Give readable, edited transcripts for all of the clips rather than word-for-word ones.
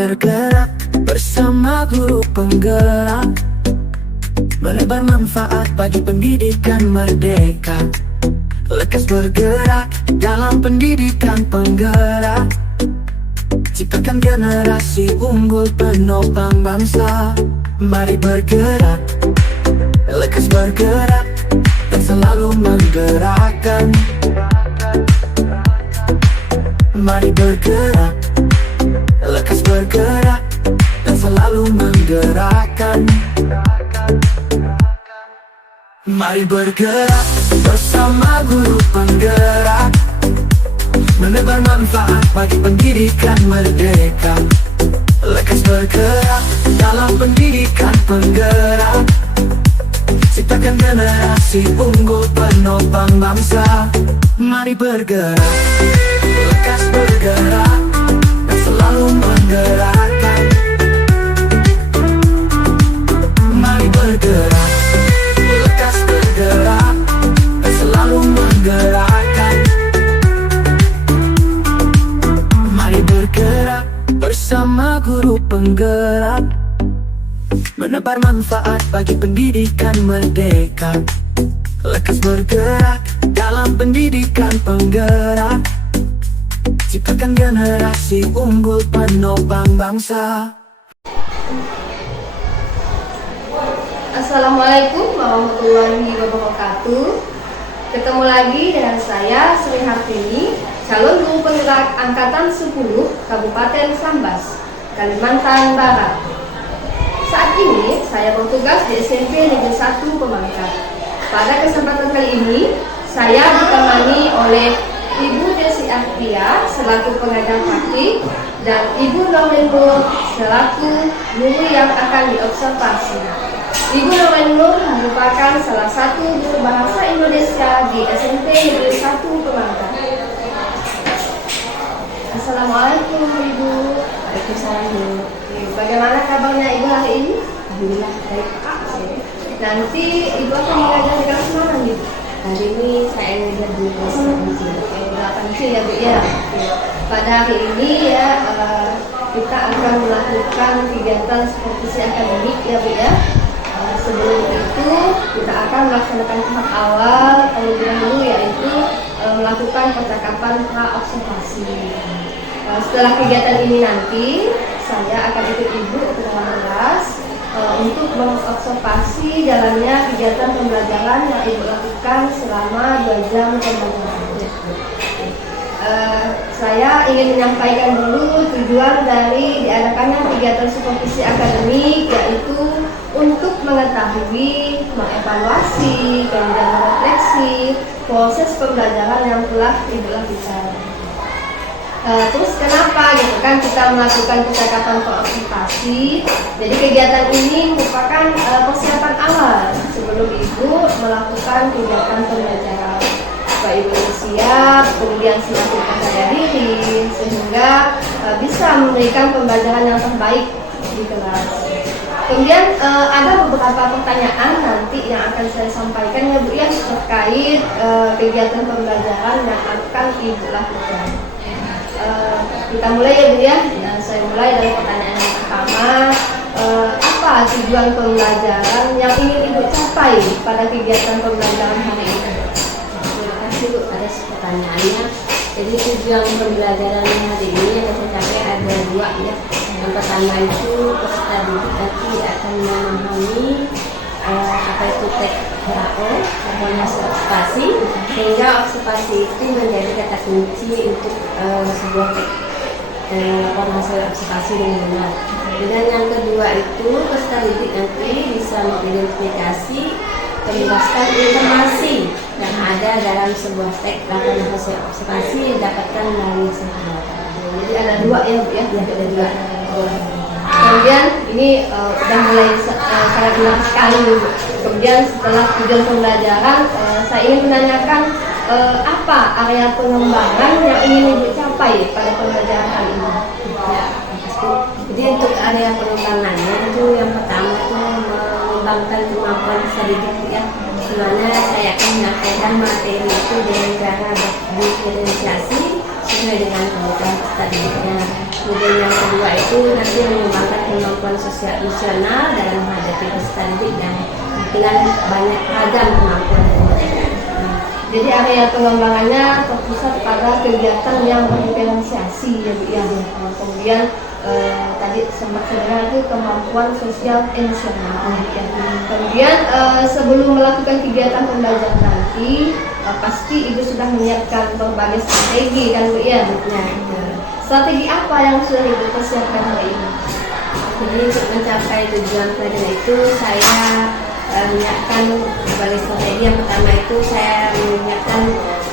bergerak bersama guru penggerak, menebar manfaat bagi pendidikan merdeka. Lekas bergerak dalam pendidikan penggerak, ciptakan generasi unggul penopang bangsa. Mari bergerak, lekas bergerak, dan selalu menggerakkan. Mari bergerak, lekas bergerak, dan selalu menggerakkan. Mari bergerak bersama guru penggerak, menebar manfaat bagi pendidikan merdeka. Lekas bergerak dalam pendidikan penggerak, ciptakan generasi unggul penopang bangsa. Mari bergerak, lekas bergerak, dan selalu menggerakkan. Mari bergerak, lekas bergerak, dan selalu menggerakkan. Mari bergerak bersama guru penggerak, menebar manfaat bagi pendidikan merdeka. Lekas bergerak dalam pendidikan penggerak, ciptakan generasi unggul penopang bangsa. Assalamualaikum warahmatullahi wabarakatuh. Ketemu lagi dengan saya Sri Hartini, calon guru penggerak angkatan 10 Kabupaten Sambas, Kalimantan Barat. Saat ini saya bertugas di SMP Negeri 1 Pemangkat. Pada kesempatan kali ini saya ditemani oleh Ibu Desi Artia selaku pengajar praktik dan Ibu Nurlen Nur selaku guru yang akan diobservasi. Ibu Nurlen Nur merupakan salah satu guru bahasa Indonesia di SMP Negeri 1 Pemangkat. Assalamualaikum Ibu. Waalaikumsalam Bu. Bagaimana kabarnya Ibu hari ini? Alhamdulillah baik. Nanti Ibu akan mengajar di kelas mana Ibu? Hari ini saya ngajar di kelas 8 kecil. Ya Bu ya. Pada hari ini ya kita akan melakukan kegiatan supervisi akademik ya Bu ya. Sebelum itu kita akan melaksanakan tahap awal terlebih dahulu, yaitu melakukan percakapan pra-observasi. Setelah kegiatan ini nanti saya akan ikut Ibu ke dalam kelas untuk mengobservasi jalannya kegiatan pembelajaran yang Ibu lakukan selama 2 jam pembelajaran. Saya ingin menyampaikan dulu tujuan dari diadakannya kegiatan supervisi akademik, yaitu untuk mengetahui, mengevaluasi, kemudian merefleksi proses pembelajaran yang telah Ibu lakukan. Terus kenapa gitu kan kita melakukan percakapan observasi? Jadi kegiatan ini merupakan persiapan awal sebelum Ibu melakukan kegiatan pembelajaran. Supaya Ibu siap, kemudian siap percaya diri, sehingga bisa memberikan pembelajaran yang terbaik di kelas. Kemudian ada beberapa pertanyaan nanti yang akan saya sampaikan ya Bu ya, terkait kegiatan pembelajaran yang akan Ibu lakukan. Kita mulai ya Bu ya. Saya mulai dari pertanyaan yang pertama. Apa tujuan pembelajaran yang ingin Ibu capai pada kegiatan pembelajaran hari ini? Terima kasih Bu atas pertanyaannya. Jadi tujuan pembelajaran hari ini yang saya capai ada 2 ya. Yang pertama itu peserta didik nanti akan memahami apa itu THO atau hasil observasi, sehingga observasi itu menjadi kata kunci untuk sebuah laporan hasil observasi dengan benar. Dan yang kedua itu peserta didik nanti bisa mengidentifikasi, menjelaskan informasi yang ada dalam sebuah teks laporan hasil observasi yang didapatkan melalui sebuah. Jadi ada 2 ya Bu ya. Ada 2. Kemudian ini sudah mulai sangat menarik sekali Bu. Kemudian setelah tujuan pembelajaran, saya ingin menanyakan apa area pengembangan yang ingin Ibu capai pada pembelajaran kali ini? Ya, pasti. Jadi untuk area pengembangannya itu yang pertama itu mengembangkan kemampuan peserta didik ya. Di mana saya akan menyampaikan materi itu dengan cara diferensiasi sesuai dengan kebutuhan peserta didiknya. Kemudian yang kedua itu nanti mengembangkan kemampuan sosial emosional dalam menghadapi peserta didik yang dengan banyak ragam kemampuan dan mereka. Jadi area pengembangannya terpusat pada kegiatan yang berdiferensiasi ya Bu ya. Kemudian tadi sempat saya itu kemampuan sosial emosional ya. Kemudian sebelum melakukan kegiatan pembelajaran nanti pasti Ibu sudah menyiapkan berbagai strategi kan Bu ya. Strategi apa yang sudah Ibu persiapkan hari ini? Jadi untuk mencapai tujuan pelajaran itu saya menyiapkan berbagai strategi. Yang pertama itu saya menyiapkan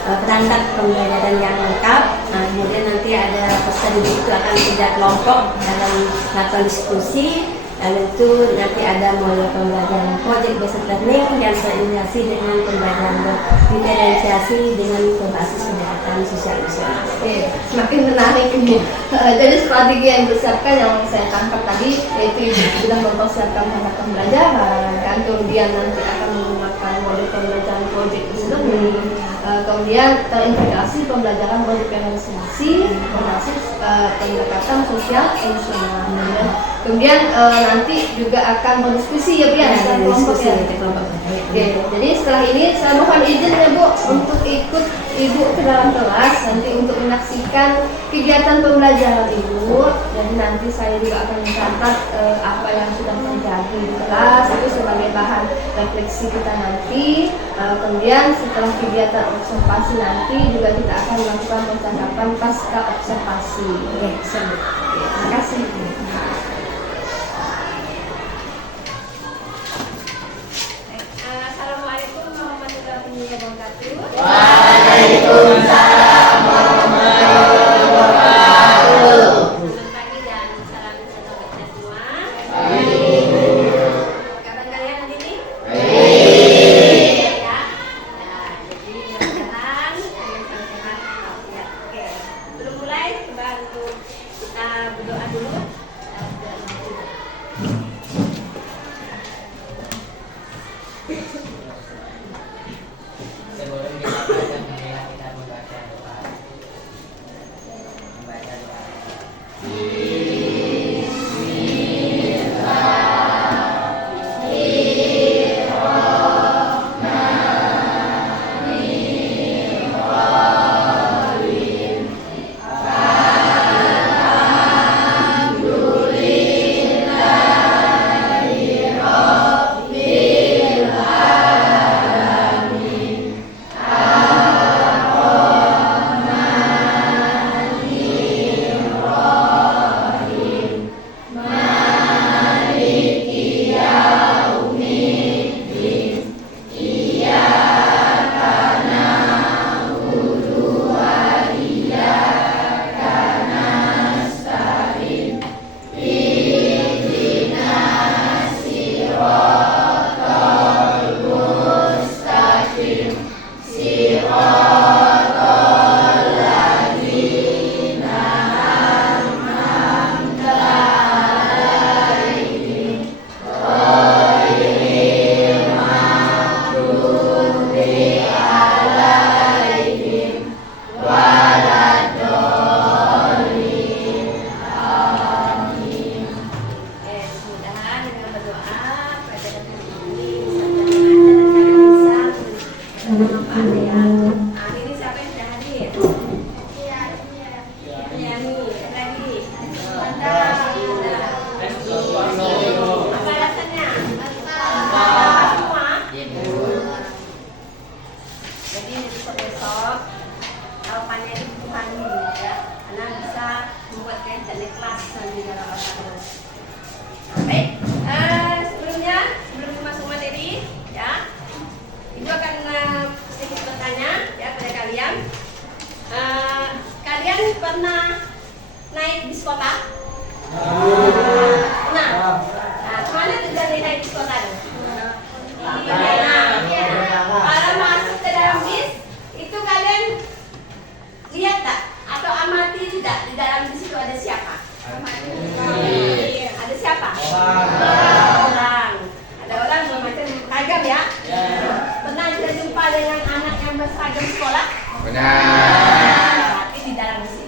perangkat pembelajaran yang lengkap. Nah, kemudian nanti ada peserta didik itu akan kerja kelompok dalam melakukan diskusi. Lalu itu nanti ada model pembelajaran project based learning yang terintegrasi dengan pembelajaran diferensiasi dengan berbasis pendekatan sosial emosional. Oke, semakin menarik ini. Jadi strategi yang disiapkan yang saya tangkap tadi yaitu sudah mempersiapkan perangkat pembelajaran, kan kemudian nanti akan menggunakan model pembelajaran project based learning, kemudian terintegrasi pembelajaran berdiferensiasi berbasis pendekatan sosial emosional. Kemudian nanti juga akan berdiskusi ya Bu ya, kelompok ya. Oke, jadi setelah ini saya mohon izin ya Bu untuk ikut Ibu ke dalam kelas nanti untuk menyaksikan kegiatan pembelajaran Ibu. Jadi nanti saya juga akan mencatat apa yang sudah terjadi di kelas itu sebagai bahan refleksi kita nanti. Kemudian setelah kegiatan observasi nanti juga kita akan melakukan percakapan pasca observasi. Oke, terima kasih. Assalamualaikum warahmatullahi wabarakatuh. Waalaikumsalam warahmatullahi wabarakatuh. Selamat pagi dan salam sejahtera semua. Kabar kalian hari ini? Ya. Nah, jadi mudah-mudahan kalian sehat walafiat. Oke. Sebelum mulai coba untuk kita berdoa dulu. Sebelum kita belajar mengenai kita membaca doa. Membaca doa. Mudah-mudahan dengan berdoa pelajaran hari ini bisa bermanfaat ya. Hari ini siapa yang sudah hadir? Yani, lagi. Apa rasanya? Semua. Jadi besok jawabannya itu bukan ya, karena bisa membuat kalian jadi kelas nanti dalam kelas. Baik, sebelum masuk materi, ya, Ibu akan sedikit bertanya ya pada kalian. Kalian pernah naik bis kota? Pernah. Nah, kemana tujuan naik bis kota? Kalau masuk ke dalam bis, itu kalian lihat tak atau amati tidak di dalam bis itu ada siapa? Ada siapa? Orang. Ada orang bermacam ragam ya? Pernah kita jumpa dengan anak yang berseragam sekolah? Benar. Berarti di dalam bis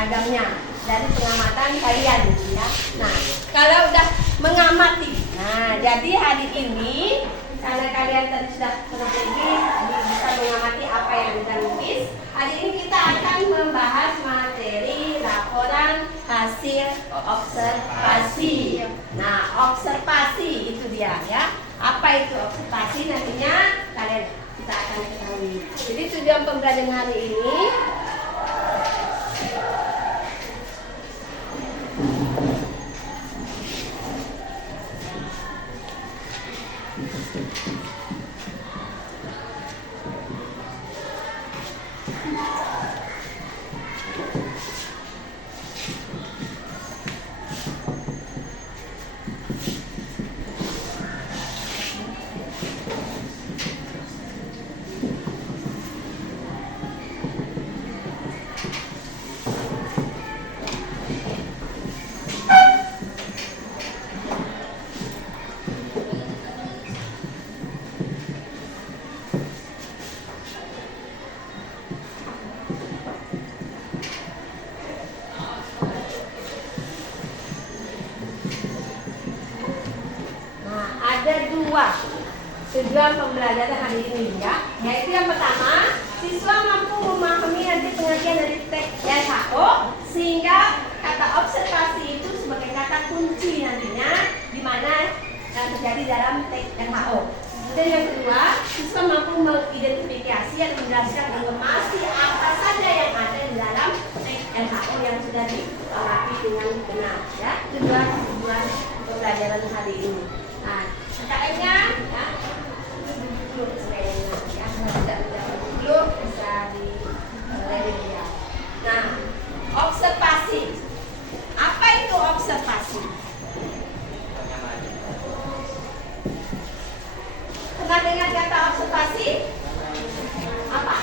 seragamnya dari pengamatan kalian ya. Nah, kalau udah mengamati, nah jadi hari ini karena kalian tadi sudah pergi bisa mengamati apa yang kita lukis. Hari ini kita akan membahas materi laporan hasil observasi. Nah, observasi itu dia ya. Apa itu observasi nantinya kita akan ketahui. Jadi tujuan pembelajaran hari ini ada dua tujuan pembelajaran hari ini ya, yaitu yang pertama siswa mampu memahami nanti pengertian dari teks LHO sehingga kata observasi itu sebagai kata kunci nantinya di mana terjadi dalam teks LHO. Dan yang kedua, siswa mampu mengidentifikasi dan menjelaskan informasi apa saja yang ada di dalam teks LHO yang sudah dilengkapi dengan benar ya. Tujuan pembelajaran hari ini. Nah, KM-nya ya, dulu ya, dulu bisa ya. Nah, observasi. Apa itu observasi? Pernah dengar kata observasi? Apa?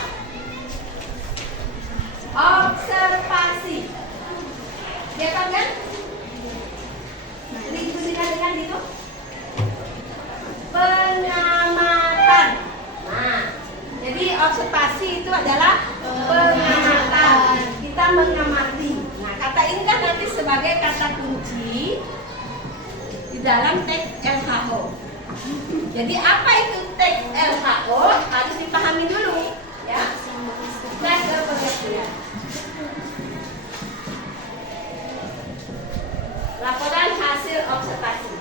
Observasi. Dia kan? Dengar itu? Pengamatan. Nah, jadi observasi itu adalah pengamatan. Kita mengamati. Nah, kata ini kan nanti sebagai kata kunci di dalam teks LHO. Jadi apa itu teks LHO harus dipahami dulu, ya. Nah, ke pengertian. Laporan hasil observasi.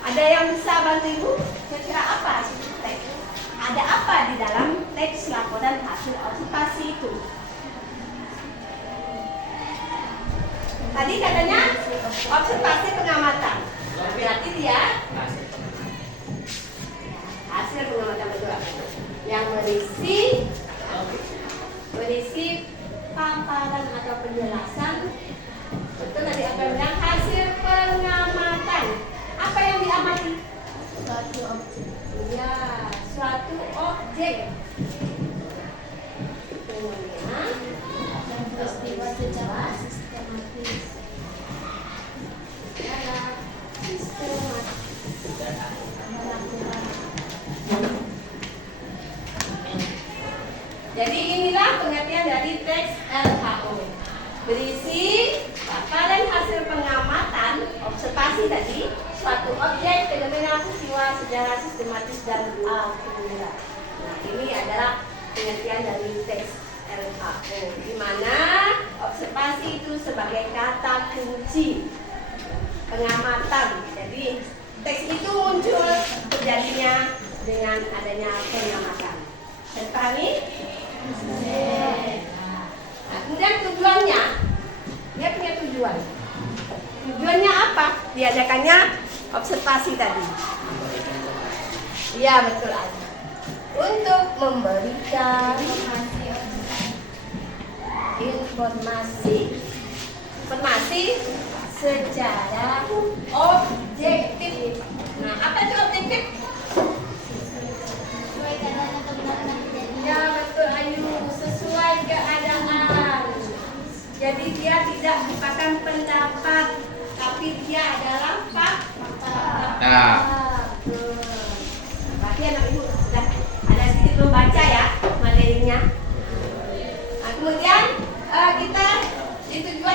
Ada yang bisa bantu Ibu? Kira-kira apa sih teks? Ada apa di dalam teks laporan hasil observasi itu? Tadi katanya observasi pengamatan. Berarti dia hasil pengamatan berdua yang berisi paparan atau penjelasan. Betul tadi apa yang bilang hasil pengamatan. Apa yang diamati? Suatu objek. Ya, suatu objek. Kemudian peristiwa secara sistematis. Secara sistematis. Jadi inilah pengertian dari teks LHO. Berisi paparan hasil pengamatan observasi tadi suatu objek, fenomena, peristiwa, sejarah, sistematis dan akumulasi. Nah, ini adalah pengertian dari teks LHO, di mana observasi itu sebagai kata kunci pengamatan. Jadi teks itu muncul terjadinya dengan adanya pengamatan. Terpahami? Nah, kemudian tujuannya, dia punya tujuan. Tujuannya apa? Diadakannya observasi tadi. Iya, betul aja. Untuk memberikan informasi secara objektif. Nah, apa itu objektif? Sesuai keadaan atau benar-benar terjadi. Ya, betul Ayu, sesuai keadaan. Jadi dia tidak merupakan pendapat, tapi dia adalah fakta. Berarti anak ibu sudah ada sedikit membaca ya materinya. Nah, kemudian kita itu juga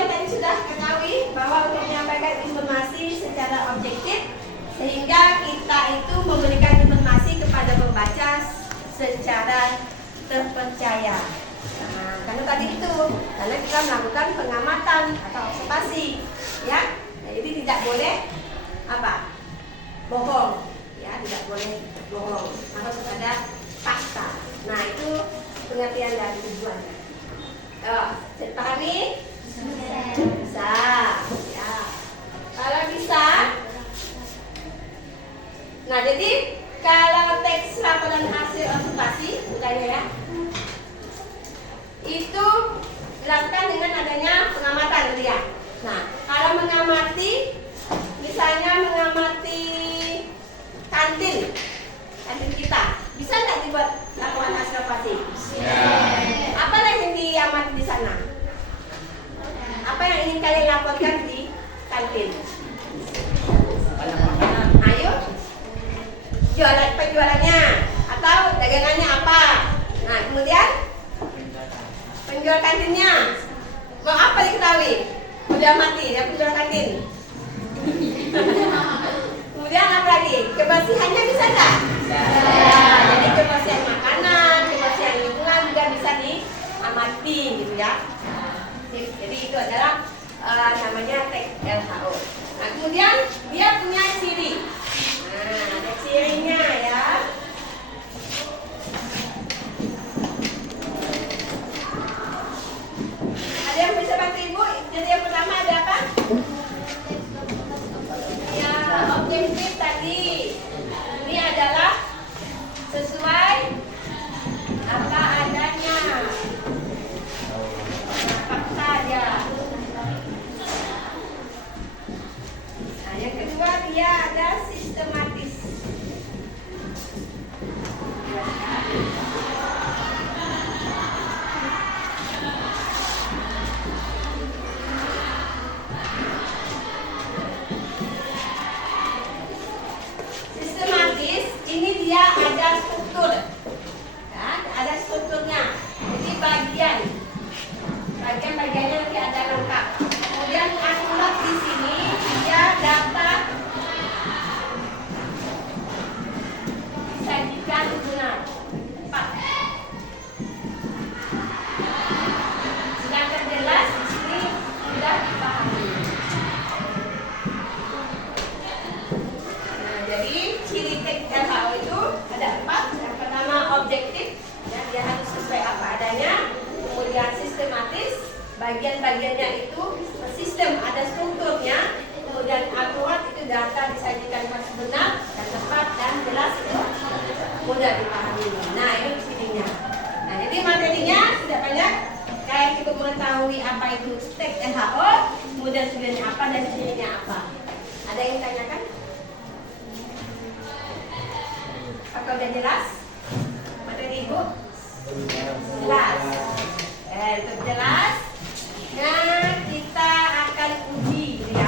menyampaikan informasi secara objektif sehingga kita itu memberikan informasi kepada pembaca secara terpercaya. Nah, karena tadi itu, karena kita melakukan pengamatan atau observasi, ya. Nah, jadi tidak boleh apa? Bohong, ya, tidak boleh bohong. Harus ada fakta. Nah, itu pengertian dari tujuannya. Pahami? Bisa. Ya. Kalau bisa. Nah, jadi kalau teks laporan hasil observasi, bukannya ya, itu dilakukan dengan adanya pengamatan, gitu ya. Nah, kalau mengamati, misalnya mengamati kantin kita, bisa nggak dibuat laporan hasil observasi? Apa yang diamati di sana? Apa yang ingin kalian laporkan di kantin? Ayo, penjualannya atau dagangannya apa? Nah, kemudian penjual kantinnya mau apa diketahui? Udah mati, ya penjual kantin. Kemudian apa lagi? Kebersihannya bisa nggak? Ya, jadi kebersihan makanan, kebersihan lingkungan juga bisa diamati, gitu ya. Jadi itu adalah namanya teks LHO. Nah, kemudian dia punya ciri. Nah, ada cirinya ya. Ada yang bisa bantu Ibu? Jadi yang pertama ada apa? Ya, objektif tadi. Ini adalah sesuai apa adanya. Fakta aja. Nah, yang kedua dia ada sistematis. Sistematis ini dia ada struktur, ya, ada strukturnya. Jadi bagian-bagiannya nanti ada lengkap. Kemudian akurat di sini dia data disajikan benar, tepat. Sedangkan jelas di sini sudah dipahami. Nah, jadi ciri teks LHO itu ada 4. Yang pertama objektif, ya, dia harus sesuai apa adanya. Kemudian sistematis, bagian-bagiannya itu sistem, ada strukturnya. Kemudian akurat, itu data disajikan harus benar dan tepat dan jelas, itu mudah dipahami. Nah, itu cirinya. Nah, jadi materinya tidak banyak. Kalian cukup mengetahui apa itu teks LHO, kemudian cirinya apa dan cirinya apa. Ada yang tanyakan? Atau udah jelas? Materi Ibu? Jelas. Itu jelas. Nah, kita akan uji, gitu ya.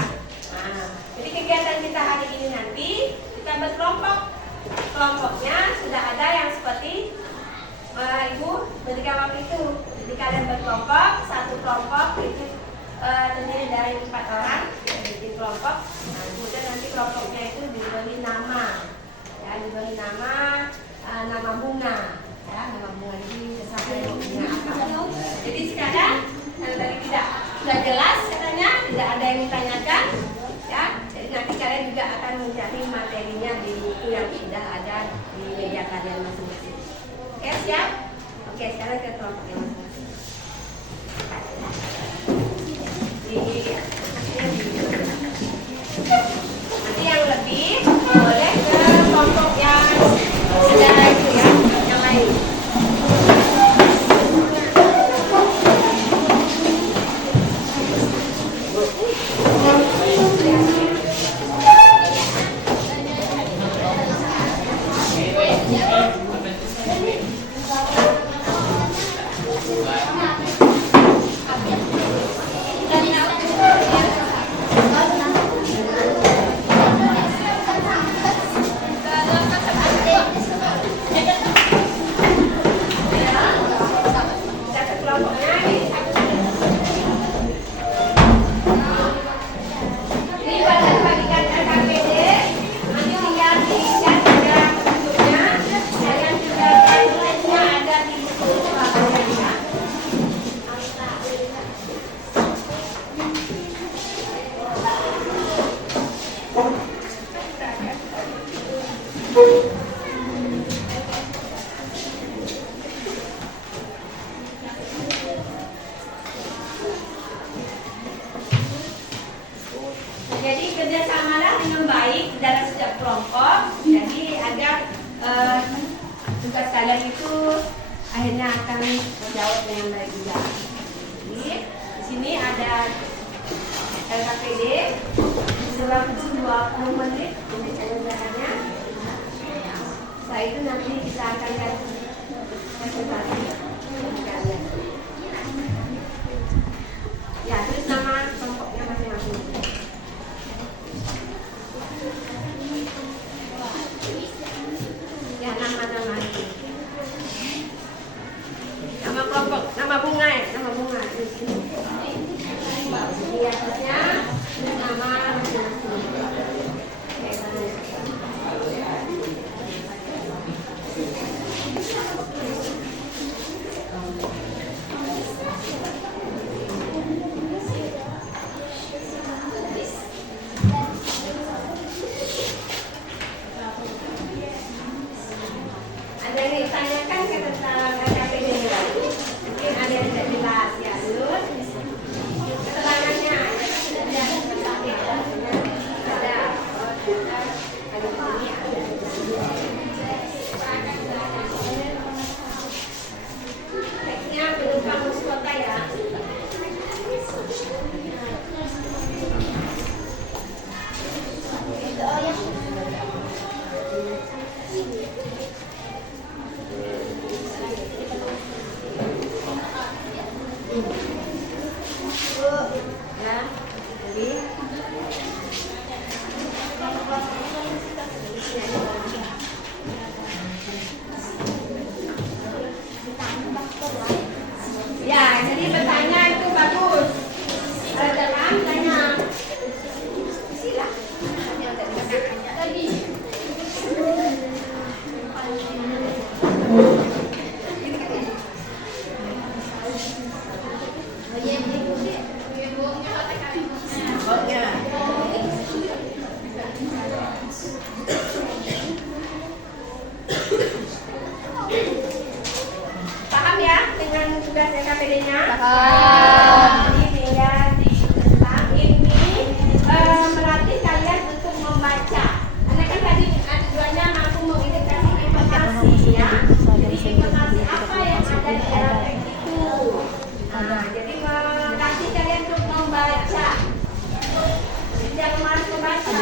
Nah, jadi kegiatan kita hari ini nanti kita berkelompok. Kelompoknya sudah ada yang seperti Ibu berikan waktu itu. Jadi kalian berkelompok, satu kelompok itu terdiri dari 4 orang, jadi kelompok. Nah, kemudian nanti kelompoknya itu diberi nama, ya, diberi nama bunga, ya, nama bunga. Jadi sesuai bunga apa. Jadi sekarang yang tadi sudah jelas katanya, tidak ada yang ditanyakan, ya. Jadi nanti kalian juga akan mencari materinya di buku yang sudah ada di meja kalian masing-masing. Oke, siap? Oke, sekarang ke kelompoknya masing-masing. Nanti yang lebih boleh ke kelompok yang ada itu ya, yang lain. dari itu akhirnya akan menjawab dengan baik juga. Jadi di sini ada LKPD selama 20 menit untuk pengerjaannya. Setelah itu nanti kita akan lihat presentasi. Ya, terus nama kelompoknya masing-masing. Ya, nama-nama itu. Nama kelompok, nama bunga ya, nama bunga. Di atasnya nama masing-masing. Ada yang ditanyakan tentang KPD ini? Mungkin ada yang tidak jelas ya, Lut. Keterangannya ada ini teksnya penumpang bus kota ya. Ya, jadi ya, jadi bertanya itu bagus. Kalau dalam tanya, silah. Lagi. Paham ya dengan tugas KPD-nya? Paham. Jadi tinggal diulang ini melatih kalian untuk membaca. Karena kan tadi tujuannya mampu mengidentifikasi informasi ya. Jadi informasi apa yang ada di dalam teks itu. Nah, jadi melatih kalian untuk membaca. Jadi jangan malas membaca.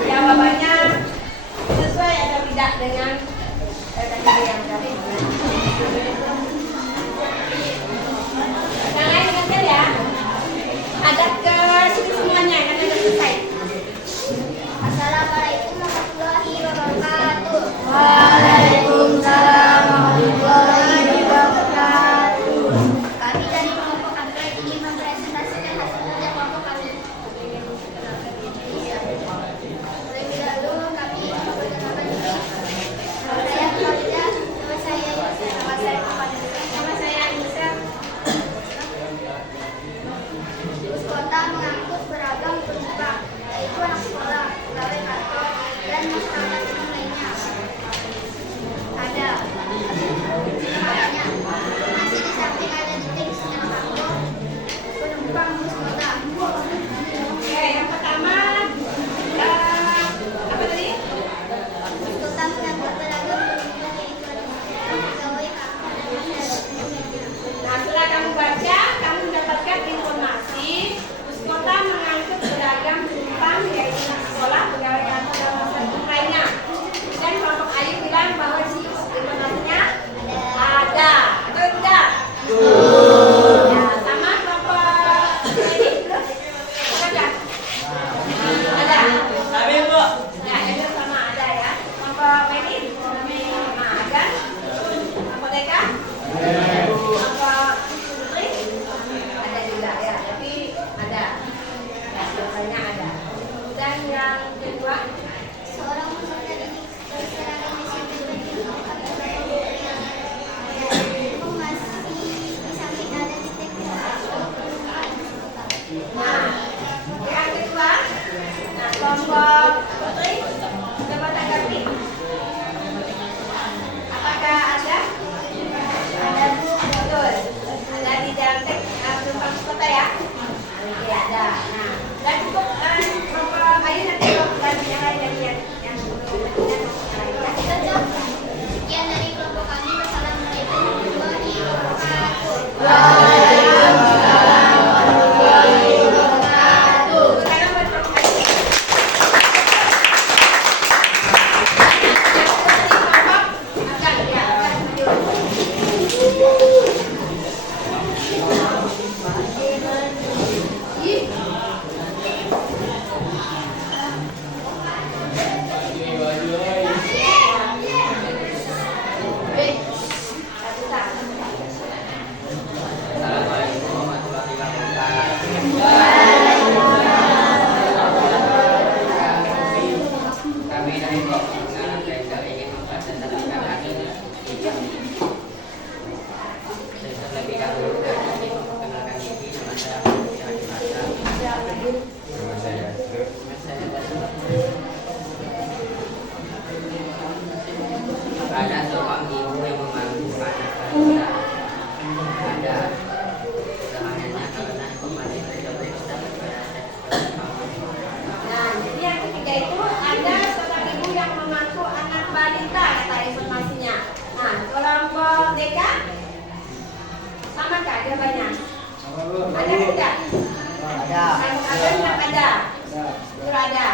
Jawabannya sesuai atau tidak dengan kategori yang tadi. Yang lain dengarkan ya. Ada ke sini semuanya karena sudah selesai. Assalamualaikum warahmatullahi wabarakatuh. Waalaikumsalam warahmatullahi wabarakatuh. Kami dari kelompok Android ingin mempresentasikan hasil kerja kelompok kami. Terlebih dahulu kami ingin memperkenalkan diri. Nama saya Khalida, nama saya Yusuf, nama saya Fadil, nama saya Anissa. Bus kota mengangkut beragam penumpang, yaitu anak sekolah, pegawai kantor, dan masyarakat umum lainnya. Ada banyak masih di samping ada titik yang kantor penumpang bus kota. Oke, yang pertama apa tadi? Bus kota mengangkut beragam penumpang yaitu anak sekolah, pegawai kantor, dan masyarakat umum lainnya. Nah, setelah kamu baca, kamu mendapatkan informasi bus kota mengangkut beragam penumpang yaitu anak sekolah, pegawai kantor, dan masyarakat lainnya. Dan kelompok Ayu bilang bahwa di informasinya ada atau tidak? Ya, sama kelompok ini belum? Ada? Ada. Ya, itu sama ada ya. Kelompok ini sama ada. Kelompok Deka? Kelompok Putri? Ada juga ya, tapi ada. Ya, jawabannya ada. Dan yang kedua, Seorang pemuda ini berseragam SMP berjilbab pakai baju putih. Masih di samping ada titik penumpang bus kota. nah, yang kedua, nah kelompok Putri, coba tanggapi. Apakah ada? Ada, betul. Ada di dalam teks penumpang bus kota ya? Oke, ada. Nah, dan cukup kelompok Ayu nanti dan yang lain dari yang lain ya. Sekian dari kelompok kami. Wassalamualaikum warahmatullahi wabarakatuh. Sekarang buat kelompok Ayu. Assalamualaikum warahmatullahi wabarakatuh. Kami dari kelompok Anak Bengkel ingin mempresentasikan hasil ujian ini. Terlebih dahulu kami ingin memperkenalkan diri. Nama saya Fadil Anissa. Nama saya Ada seorang ibu yang memangku anak balita. Ada usahaannya karena kemarin tidak bisa berada. Nah, jadi yang ketiga itu ada seorang ibu yang memangku anak balita, kata informasinya. Nah, kelompok Deka sama kak jawabannya? Ada tidak? Ada. Kelompok Agen yang ada? Betul ada.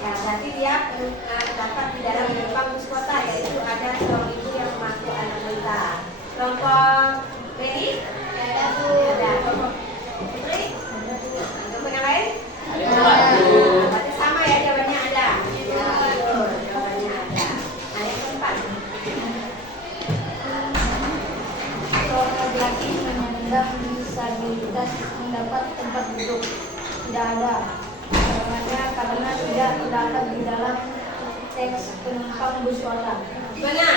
Ya, berarti dia terdapat di dalam penumpang bus kota, yaitu ada seorang ibu yang memangku anak balita. Kelompok Mary? Ada Bu. Ada. Kelompok Putri? Kelompok yang lain? Berarti sama ya jawabannya ada. Ya, betul, jawabannya ada. Nah, yang keempat. mendapat tempat duduk. Tidak ada. Karena tidak terdapat di dalam teks penumpang bus kota. Benar.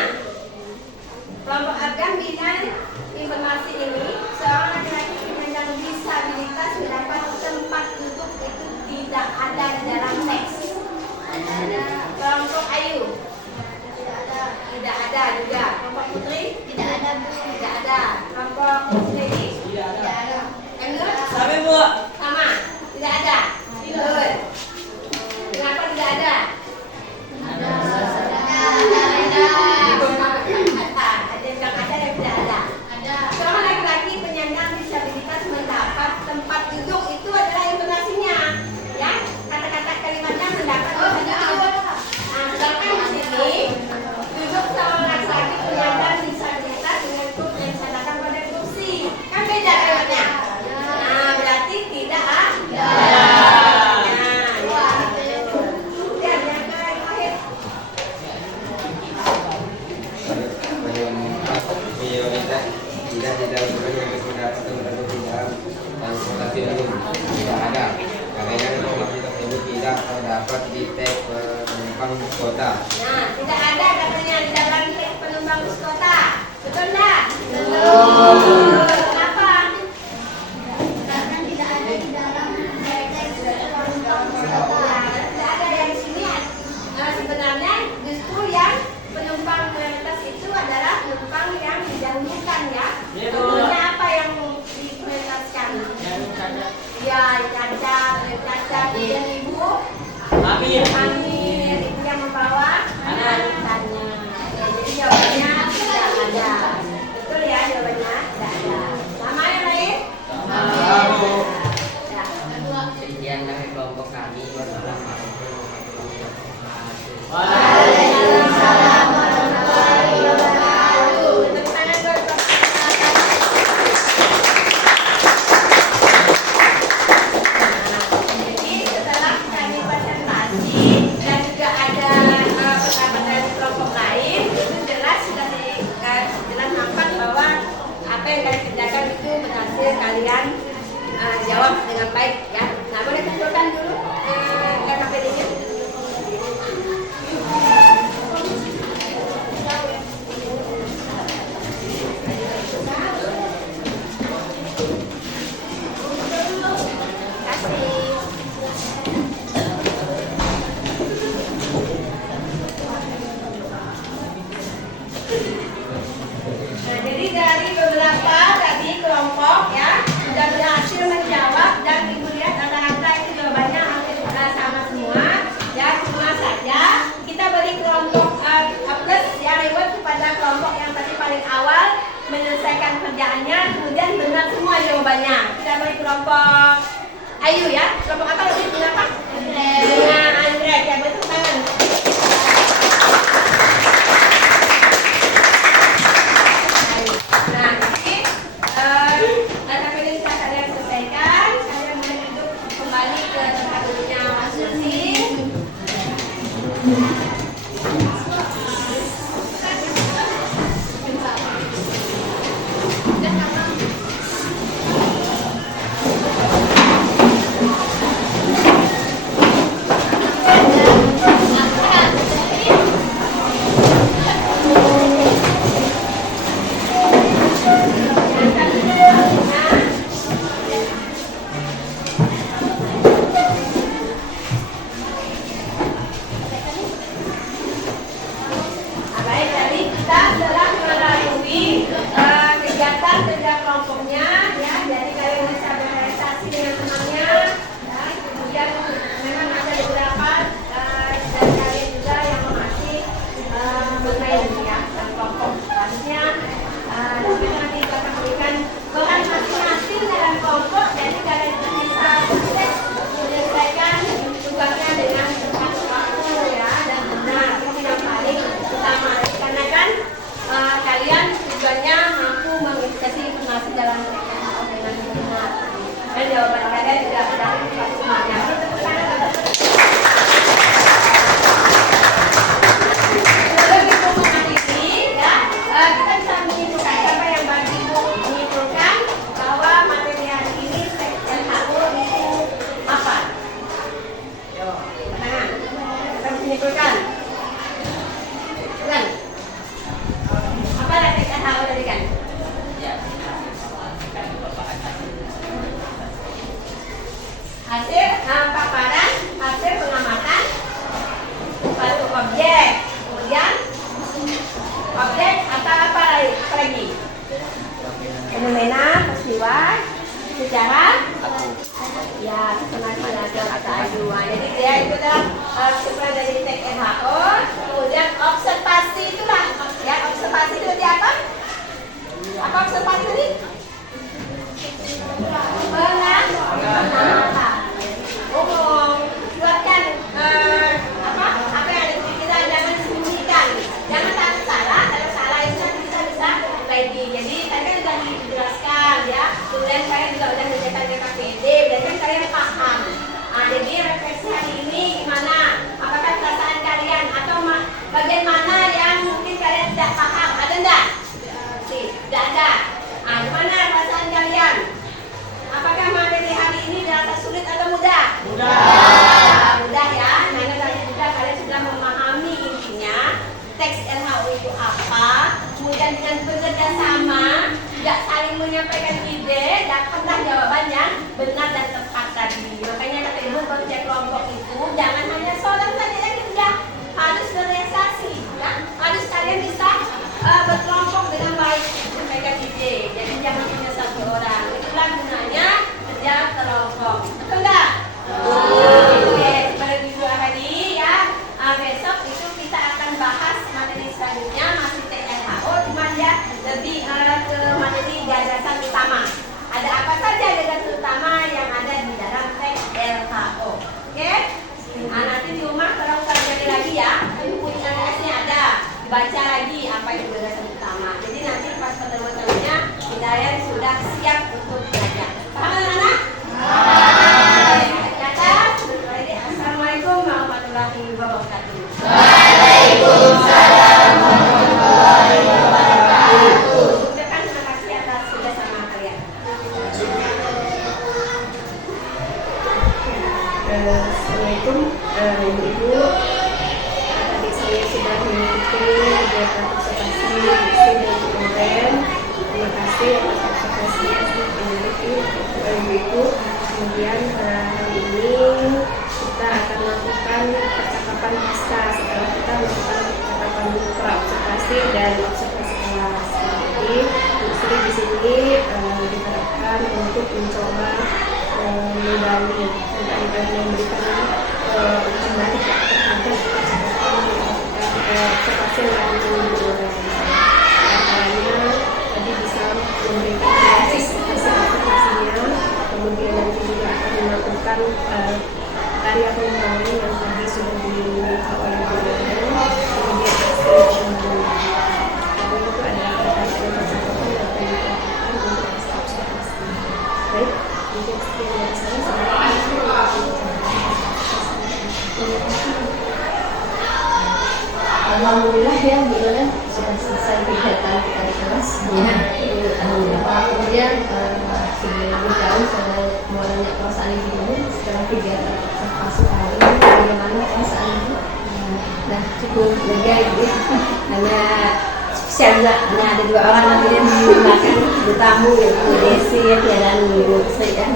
Kelompok akan bidang informasi ini, seorang laki-laki penyandang disabilitas mendapat tempat duduk itu tidak ada di dalam teks. Kelompok Ayu. Tidak ada juga. Kelompok Putri. Tidak ada. Kelompok Putri. Tidak ada. Enggak? Sama Bu. Sama. Tidak ada. Betul. Kenapa tidak ada? Ada yang tidak ada. Seorang laki-laki penyandang disabilitas mendapat tempat duduk itu adalah informasinya, ya. Kata-kata kalimatnya mendapat tempat duduk. Nah, sedangkan di sini duduk seorang laki-laki penyandang disabilitas dengan kursi yang disandangkan pada kursi, kan beda kalimatnya. Nah, berarti tidak ada. tidak mendapat tempat duduk di dalam transportasi umum tidak ada. Karena informasi tersebut tidak terdapat di teks penumpang bus kota. Nah, tidak ada katanya di dalam teks penumpang bus kota. Betul enggak? Betul. Kenapa? Karena tidak ada di dalam teks penumpang bus kota. Tidak ada yang di sini. Nah, sebenarnya justru yang penumpang prioritas itu adalah penumpang yang didahulukan, ya. Contohnya apa yang diprioritaskan? Ya, cacat, dan ibu. Amin. Amin. Itu yang membawa anak-anaknya. Jadi jawabannya tidak ada. Betul ya jawabannya? Tidak ada. Sama yang lain? Ya. Sekian dari kelompok kami. Wassalamualaikum warahmatullahi wabarakatuh. Waalaikumsalam warahmatullahi wabarakatuh. Tepuk tangan buat Jadi setelah kami presentasi dan juga ada pendapat dari kelompok lain, itu jelas sudah jelas nampak bahwa apa yang kalian kerjakan itu berhasil kalian jawab dengan baik, ya. Nah, boleh kumpulkan dulu KPD-nya. Nah, jadi dari beberapa tadi kelompok, ya, sudah berhasil menjawab dan ibu lihat rata-rata itu jawabannya hampir sama semua, ya. Cuma saja kita beri kelompok plus, ya, reward kepada kelompok yang tadi paling awal menyelesaikan kerjaannya, kemudian benar semua jawabannya. Kita beri kelompok Ayu, ya. Kelompok apa lebih kenapa? Dengan Andre, ya, bertepuk tangan. Nah, jadi KPD sudah kalian selesaikan. Kalian boleh duduk kembali ke tempat duduknya masing-masing. Baik, tadi kita telah melalui kegiatan kerja kelompoknya, ya. Jadi kalian bisa berprestasi dengan senangnya. Ya. Kemudian memang ada beberapa dari kalian juga yang masih bermain, ya, dan kelompok selanjutnya. Kita nanti akan berikan peran masing-masing dalam kelompok. Jadi kalian bisa sukses menyelesaikan tugasnya dengan tepat waktu, ya, dan benar. Itu yang paling utama, karena kan Objek atau apa lagi? Fenomena, peristiwa, sejarah, ya personal pelajar atau ajuan. Jadi dia itu adalah sesuai dari teks WHO. Kemudian observasi itulah, ya observasi itu berarti apa? Apa observasi ini? Umum, buatkan apa yang ada di kita, jangan sembunyikan, jangan tak salah. Kalau salah itu nanti kita bisa lagi. Jadi tadi kan sudah dijelaskan ya. Kemudian kalian juga sudah menjelaskan KPD, berarti kan kalian paham. Jadi refleksi hari ini gimana? Apakah perasaan kalian atau bagian mana yang mungkin kalian tidak paham? Ada enggak? Tidak ada. Gimana perasaan kalian? Apakah materi hari ini dirasa sulit atau mudah? Mudah. Mudah ya. Karena tadi juga kalian sudah memahami intinya teks WHO itu apa. Kemudian dengan bekerja sama, tidak saling menyampaikan ide, dapatlah jawaban yang benar dan tepat tadi. Makanya kata ibu konsep kelompok itu jangan hanya seorang saja yang kerja, harus berrealisasi, ya. Harus kalian bisa berkelompok dengan baik menyampaikan ide. Jadi jangan hanya satu orang. Itulah gunanya kerja kelompok. Betul nggak? Oke, seperti itu tadi ya. Besok itu kita akan bahas materi selanjutnya masih TNHO, cuman ya lebih ke materi gagasan utama. Ada apa saja gagasan utama yang ada di dalam TNHO. Oke? Nanti di rumah tolong pelajari lagi ya. Buku IKS-nya ada. Baca lagi apa itu gagasan utama. Jadi nanti pas pertemuan-pertemuannya kalian sudah siap untuk belajar. Paham anak-anak? Assalamualaikum warahmatullahi wabarakatuh. Waalaikumsalam warahmatullahi wabarakatuh. Ucapkan terima kasih atas kerjasama kalian. Assalamualaikum Ibu-ibu. Tadi saya sudah mengikuti kegiatan observasi dan kemarin. Terima kasih atas observasi yang dimiliki Ibu-ibu. Kemudian hari ini kita akan melakukan percakapan pasca setelah kita melakukan percakapan pra-observasi dan observasi kelas. Jadi Sri di sini diharapkan untuk mencoba memberikan kembali terhadap observasi yang dilakukan. Karena tadi bisa memberikan hasil observasinya, kemudian nanti juga akan melakukan karya pengembangan yang tadi sudah diminta oleh guru, kemudian hasil pengembangan itu adalah pertanyaan macam-macam yang akan dilakukan untuk hasil observasi. Baik, mungkin sekian dari saya. Alhamdulillah ya, gimana sudah selesai kegiatan kita di kelas. Ya, alhamdulillah. Kemudian sebelum berjalan saya mau nanya perasaan ibu dulu setelah kegiatan observasi kali ini, bagaimana perasaan ibu? Nah, cukup lega ibu, karena spesial juga hanya ada 2 orang nanti yang menggunakan bertamu yaitu Desi dan Ibu Sri ya.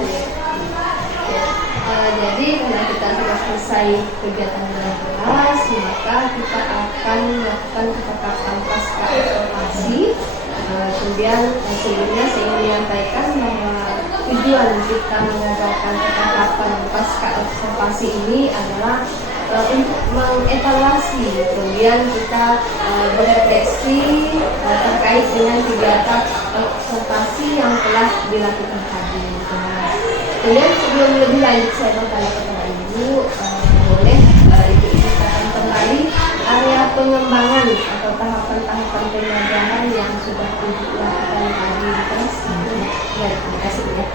Jadi karena kita sudah selesai kegiatan dalam kelas, maka kita akan melakukan percakapan pasca observasi. Kemudian sebelumnya saya ingin menyampaikan bahwa tujuan kita mengadakan percakapan pasca observasi ini adalah untuk mengevaluasi, kemudian kita berefleksi terkait dengan kegiatan observasi yang telah dilakukan tadi. Kemudian sebelum lebih lanjut saya bertanya kepada Ibu, boleh Ibu ceritakan kembali area pengembangan atau tahapan-tahapan pembelajaran yang sudah dilakukan tadi di kelas? Ya, terima kasih Bu.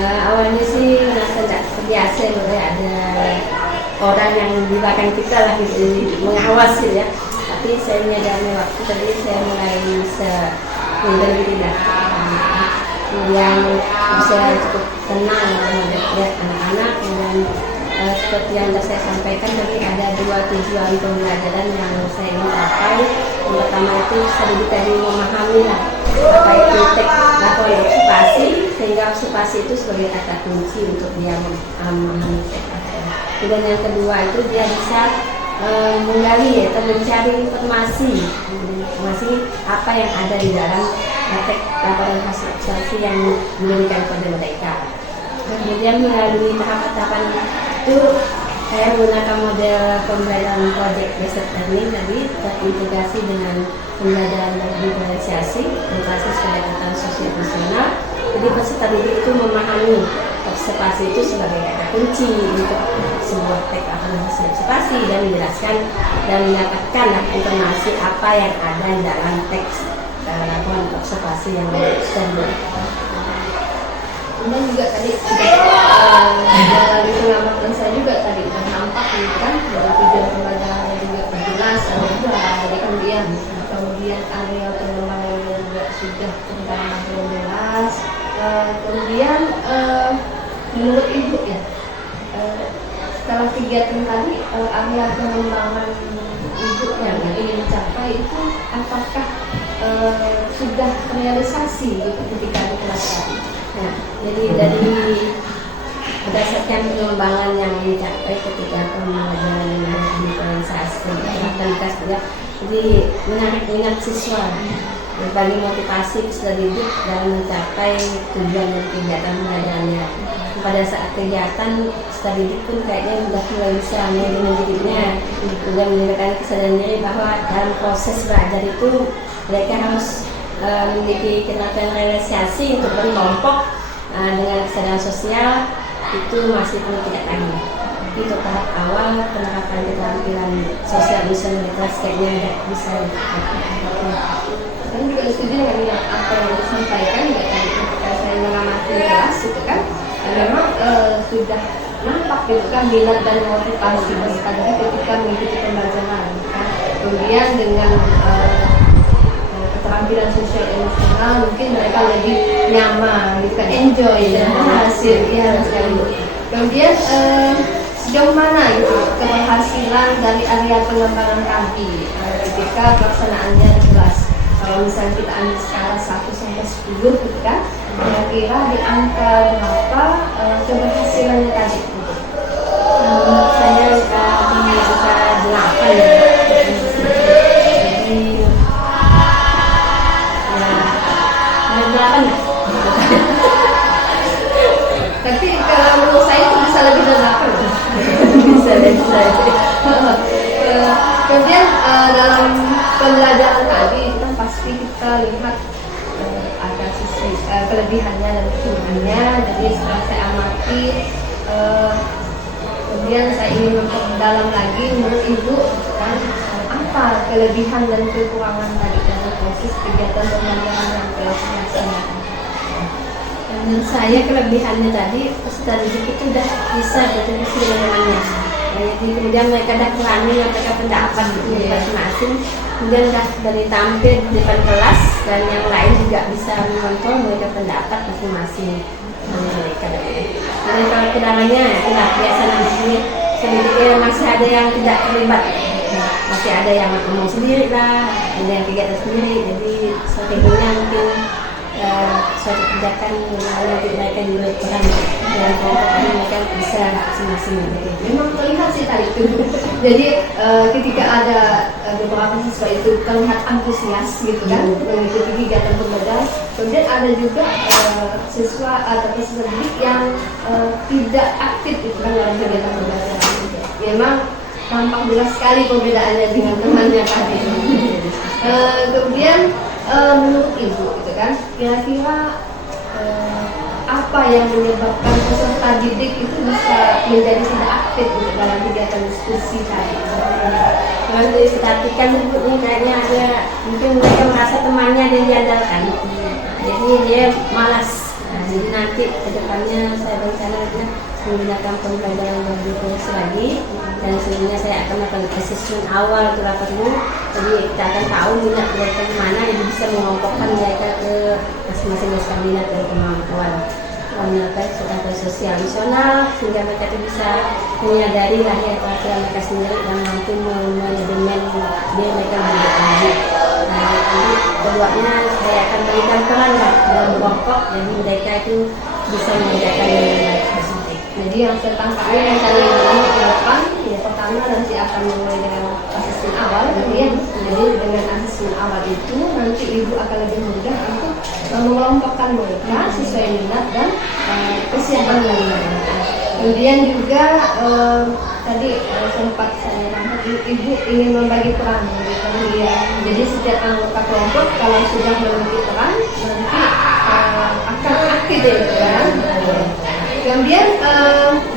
Awalnya sih merasa tidak terbiasa, boleh ada orang yang di belakang kita lah gitu, mengawasi ya. Tapi saya menyadari waktu tadi saya mulai bisa mengendalikan diri. Kemudian bisa cukup tenang melihat anak-anak. Dan seperti yang sudah saya sampaikan tadi, ada 2 tujuan pembelajaran yang saya ingin capai. Yang pertama itu sedikit tadi memahami lah apa itu teknik observasi, sehingga observasi itu sebagai kata kunci untuk dia memahami teknik. Dan yang kedua itu dia bisa menggali atau mencari informasi apa yang ada di dalam teks laporan hasil observasi yang diberikan kepada mereka. Kemudian melalui tahapan-tahapan itu saya menggunakan model pembelajaran project based learning tadi terintegrasi dengan pembelajaran diferensiasi berbasis pendekatan sosial emosional. Jadi peserta didik itu memahami observasi itu sebagai kata kunci untuk sebuah teks laporan hasil observasi dan menjelaskan dan mendapatkan informasi apa yang ada di dalam teks laporan observasi yang sudah dibuat. Kemudian juga tadi dari pengamatan saya juga tadi nampak kan dari tujuan pembelajarannya juga jelas ada juga. Jadi kemudian area pengembangannya juga sudah tergambar jelas. Kemudian menurut Ibu ya, setelah kegiatan tadi area pengembangan Ibu yang ingin dicapai itu apakah sudah terrealisasi gitu ketika di kelas tadi? Nah, jadi dari berdasarkan pengembangan yang dicapai ketika pembelajaran diferensiasi kualitas juga, jadi menarik minat siswa, berbagi motivasi peserta didik dalam mencapai tujuan dan kegiatan pembelajarannya. Pada saat kegiatan peserta didik pun kayaknya sudah mulai bisa menjadinya, sudah menunjukkan kesadaran diri bahwa dalam proses belajar itu mereka harus memiliki keterampilan realisasi untuk berkelompok dengan kesadaran sosial itu masih perlu tidak lagi. Itu tahap awal penerapan keterampilan sosial emosionalitas kayaknya bisa. Saya juga setuju dengan apa yang disampaikan ya tadi ketika saya mengamati kelas itu kan memang sudah nampak gitu kan minat dan motivasi peserta didik ketika mengikuti pembelajaran kan. Kemudian dengan keterampilan sosial emosional mungkin mereka lebih nyaman gitu kan, enjoy dan berhasil ya sekali. Kemudian sejauh mana gitu keberhasilan dari area pengembangan tadi ketika pelaksanaannya di kelas? Kalau misalnya kita ambil skala 1 sampai 10 gitu kan, kira-kira di angka berapa keberhasilannya tadi? Menurut saya di angka 8 ya. Tapi kalau menurut saya itu bisa lebih dari 8 bisa. Kemudian dalam pembelajaran tadi kan pasti kita lihat ada sisi kelebihannya dan kekurangannya. Jadi setelah saya amati kemudian saya ingin memperdalam lagi menurut Ibu kan, apa kelebihan dan kekurangan tadi dalam proses kegiatan pembelajaran yang telah dilaksanakan. Menurut saya kelebihannya tadi peserta didik itu sudah bisa berdiskusi dengannya. Jadi kemudian mereka dah berani menyampaikan pendapat masing-masing. Kemudian dah dari tampil di depan kelas dan yang lain juga bisa menonton mereka pendapat masing-masing mereka. Jadi kalau kekurangannya itulah biasa nanti sedikitnya masih ada yang tidak terlibat. Masih ada yang ngomong sendiri lah, ada yang kegiatan sendiri. Jadi strateginya mungkin suatu kebijakan nanti mereka juga peran dalam kelompok ini mereka bisa masing-masing. Memang terlihat sih tadi itu. Jadi ketika ada beberapa siswa itu terlihat antusias gitu kan mengikuti kegiatan pembelajaran, kemudian ada juga siswa atau peserta didik yang tidak aktif itu kan dalam kegiatan pembelajaran. Memang tampak jelas sekali perbedaannya dengan temannya tadi. Kemudian menurut Ibu gitu kan, kira-kira apa yang menyebabkan peserta didik itu bisa menjadi tidak aktif gitu dalam kegiatan diskusi tadi? Kalau diperhatikan Ibu nih kayaknya ada mungkin mereka merasa temannya dia diandalkan, jadi dia malas. Jadi nanti kedepannya saya berencana menggunakan pembelajaran berdiferensiasi lagi dan sebenarnya saya akan melakukan assessment awal untuk rapat dulu. Jadi kita akan tahu minat mereka kemana, jadi bisa mengelompokkan mereka ke masing-masing minat dan kemampuan menyertai keterampilan sosial emosional sehingga mereka itu bisa menyadari lah ya kemampuan mereka sendiri dan mampu manajemen diri mereka lebih baik. Nah, nanti keduanya saya akan berikan peran lah dalam kelompok, jadi mereka itu bisa mengerjakan dengan baik. Jadi yang setangkapnya yang kami ke depan, ya pertama nanti akan mulai dengan asesmen awal, kemudian jadi dengan asesmen awal itu nanti ibu akan lebih mudah untuk mengelompokkan mereka sesuai minat dan kesiapan mereka. Kemudian juga tadi sempat saya lihat ibu ingin membagi peran gitu ya. Jadi setiap anggota kelompok kalau sudah memiliki peran nanti akan aktif ya. Kemudian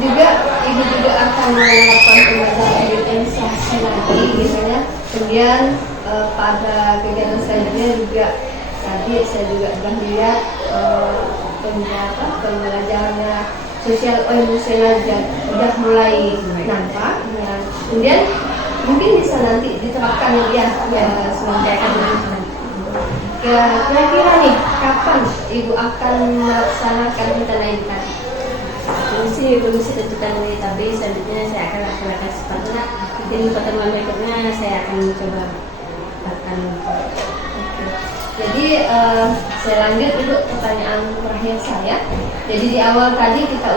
juga ibu juga akan melakukan pembelajaran diferensiasi lagi misalnya. Kemudian pada kegiatan selanjutnya juga tadi saya juga sudah lihat pembelajarannya sosial emosional sudah mulai nampak ya. Kemudian mungkin bisa nanti diterapkan ya sementara kira-kira nih kapan ibu akan melaksanakan rencana ini tadi? Belum bisa tentukan ini, tapi selanjutnya saya akan laksanakan secepatnya. Mungkin pertemuan berikutnya saya akan mencoba akan. Jadi saya lanjut untuk pertanyaan terakhir saya. Jadi di awal tadi kita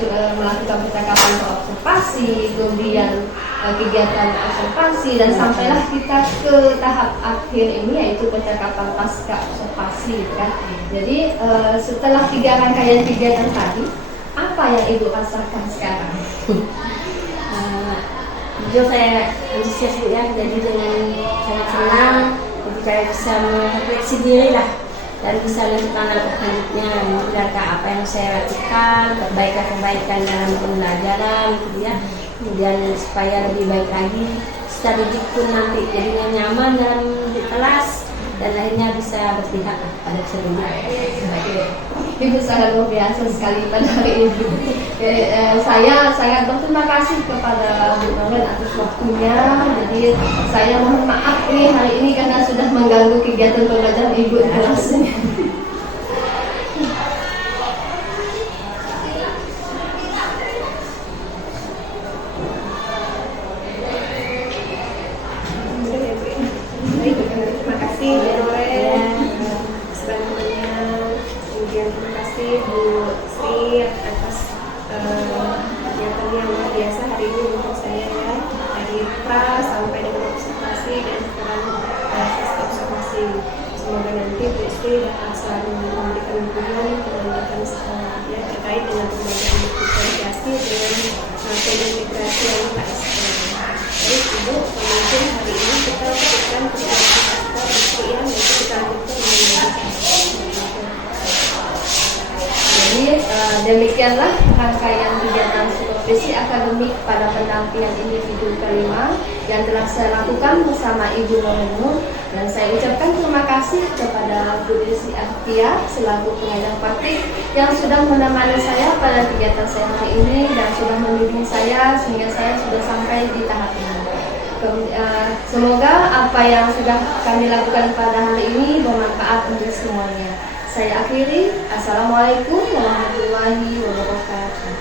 sudah melakukan percakapan observasi, kemudian kegiatan observasi dan sampailah kita ke tahap akhir ini yaitu percakapan pasca observasi kan. Jadi setelah 3 rangkaian kegiatan tadi, apa yang ibu rasakan sekarang? Jujur saya antusias ya, jadi dengan sangat senang saya bisa merefleksi diri lah dan bisa menentukan langkah selanjutnya, menggunakan apa yang saya lakukan, perbaikan dalam pembelajaran gitu ya. Kemudian supaya lebih baik lagi, secara didik pun nanti jadinya nyaman dalam di kelas dan akhirnya bisa berpihak pada seluruh. Ibu sangat luar biasa sekali pada hari ini. Saya sangat berterima kasih kepada Bu Noren atas waktunya. Jadi saya mohon maaf nih hari ini karena sudah mengganggu kegiatan pembelajaran ibu di kelasnya. Terima kasih Bu Noren sebanyak-banyaknya. Kemudian terima kasih Bu Sri atas kegiatan yang luar biasa hari ini untuk saya ya, dari pra sampai dengan observasi dan sekarang sesi observasi. Semoga nanti Bu Sri dapat selalu memberikan dukungan penandakan ya, terkait dengan pembelajaran diferensiasi dengan metode integrasi yang tak istimewa. Jadi Ibu, mungkin hari ini kita lakukan kegiatan kita yang kita lakukan Jadi demikianlah rangkaian kegiatan supervisi akademik pada pendampingan individu kelima yang telah saya lakukan bersama Ibu Noren, dan saya ucapkan terima kasih kepada Bu Desi Artia selaku pengajar praktik yang sudah menemani saya pada kegiatan saya hari ini dan sudah membimbing saya sehingga saya sudah sampai di tahap ini. Semoga apa yang sudah kami lakukan pada hari ini bermanfaat untuk semuanya. Saya akhiri. Assalamualaikum warahmatullahi wabarakatuh.